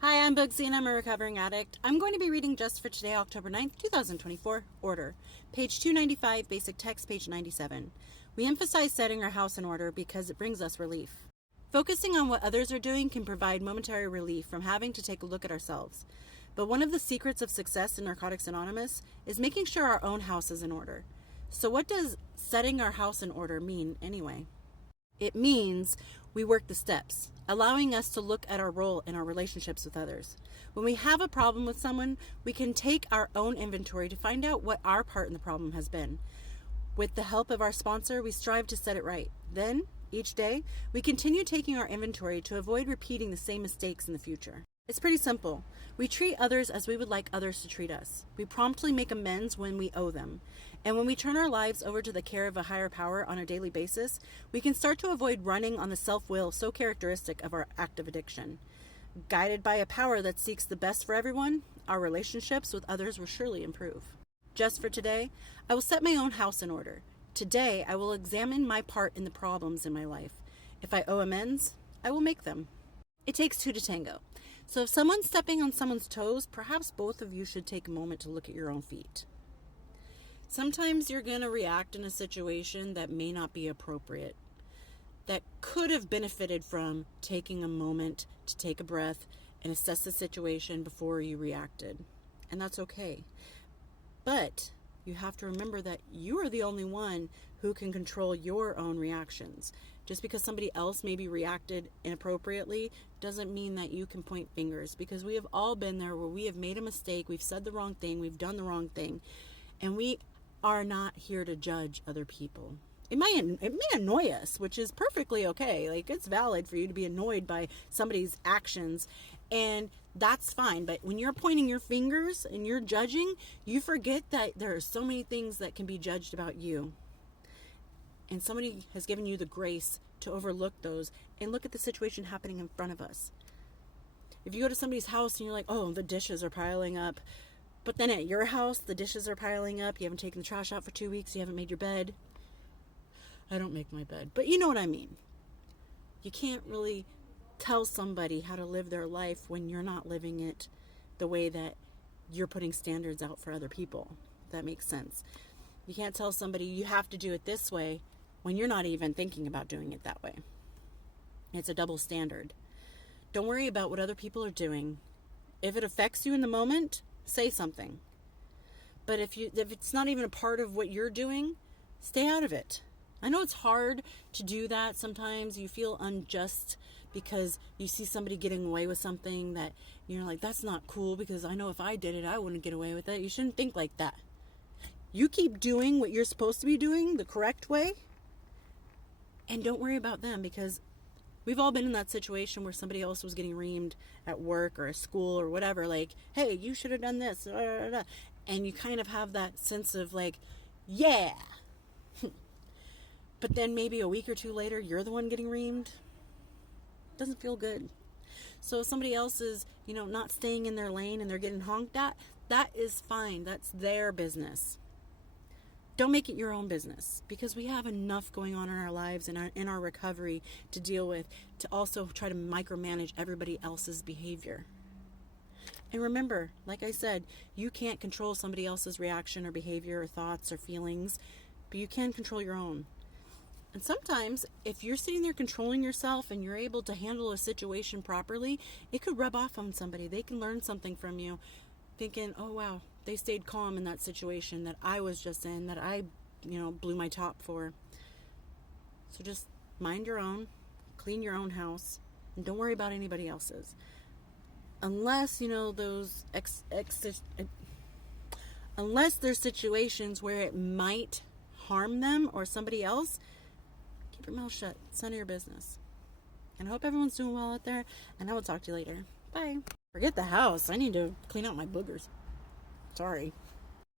Hi, I'm Bugsy and I'm a recovering addict. I'm going to be reading just for today, October 9th, 2024, Order. Page 295, basic text, page 97. We emphasize setting our house in order because it brings us relief. Focusing on what others are doing can provide momentary relief from having to take a look at ourselves. But one of the secrets of success in Narcotics Anonymous is making sure our own house is in order. So what does setting our house in order mean anyway? It means we work the steps, allowing us to look at our role in our relationships with others. When we have a problem with someone, we can take our own inventory to find out what our part in the problem has been. With the help of our sponsor, we strive to set it right. Then, each day, we continue taking our inventory to avoid repeating the same mistakes in the future. It's pretty simple. We treat others as we would like others to treat us. We promptly make amends when we owe them. And when we turn our lives over to the care of a higher power on a daily basis, we can start to avoid running on the self-will so characteristic of our active addiction. Guided by a power that seeks the best for everyone, our relationships with others will surely improve. Just for today, I will set my own house in order. Today, I will examine my part in the problems in my life. If I owe amends, I will make them. It takes two to tango. So if someone's stepping on someone's toes, perhaps both of you should take a moment to look at your own feet. Sometimes you're going to react in a situation that may not be appropriate, that could have benefited from taking a moment to take a breath and assess the situation before you reacted. And that's okay. But you have to remember that you are the only one who can control your own reactions. Just because somebody else maybe reacted inappropriately doesn't mean that you can point fingers, because we have all been there where we have made a mistake, we've said the wrong thing, we've done the wrong thing, and we are not here to judge other people. It may annoy us, which is perfectly okay. Like, it's valid for you to be annoyed by somebody's actions, and that's fine. But when you're pointing your fingers and you're judging, you forget that there are so many things that can be judged about you. And somebody has given you the grace to overlook those and look at the situation happening in front of us. If you go to somebody's house and you're like, oh, the dishes are piling up, but then at your house, the dishes are piling up, you haven't taken the trash out for 2 weeks, you haven't made your bed. I don't make my bed, but you know what I mean. You can't really tell somebody how to live their life when you're not living it the way that you're putting standards out for other people. If that makes sense. You can't tell somebody you have to do it this way when you're not even thinking about doing it that way. It's a double standard. Don't worry about what other people are doing. If it affects you in the moment, say something. But if it's not even a part of what you're doing, stay out of it. I know it's hard to do that. Sometimes you feel unjust because you see somebody getting away with something that you're like, that's not cool, because I know if I did it, I wouldn't get away with it. You shouldn't think like that. You keep doing what you're supposed to be doing the correct way, and don't worry about them, because we've all been in that situation where somebody else was getting reamed at work or at school or whatever, like, hey, you should have done this, and you kind of have that sense of like, yeah. But then maybe a week or two later, you're the one getting reamed. Doesn't feel good. So if somebody else is, not staying in their lane and they're getting honked at, that is fine. That's their business. Don't make it your own business, because we have enough going on in our lives and in our recovery to deal with, to also try to micromanage everybody else's behavior. And remember, like I said, you can't control somebody else's reaction or behavior or thoughts or feelings, but you can control your own. And sometimes, if you're sitting there controlling yourself and you're able to handle a situation properly, it could rub off on somebody. They can learn something from you, thinking, oh wow, they stayed calm in that situation that I was just in, that I, blew my top for. So just mind your own, clean your own house, and don't worry about anybody else's. Unless, unless there's situations where it might harm them or somebody else, keep your mouth shut. It's none of your business. And I hope everyone's doing well out there, and I will talk to you later. Bye. Forget the house. I need to clean out my boogers. Sorry.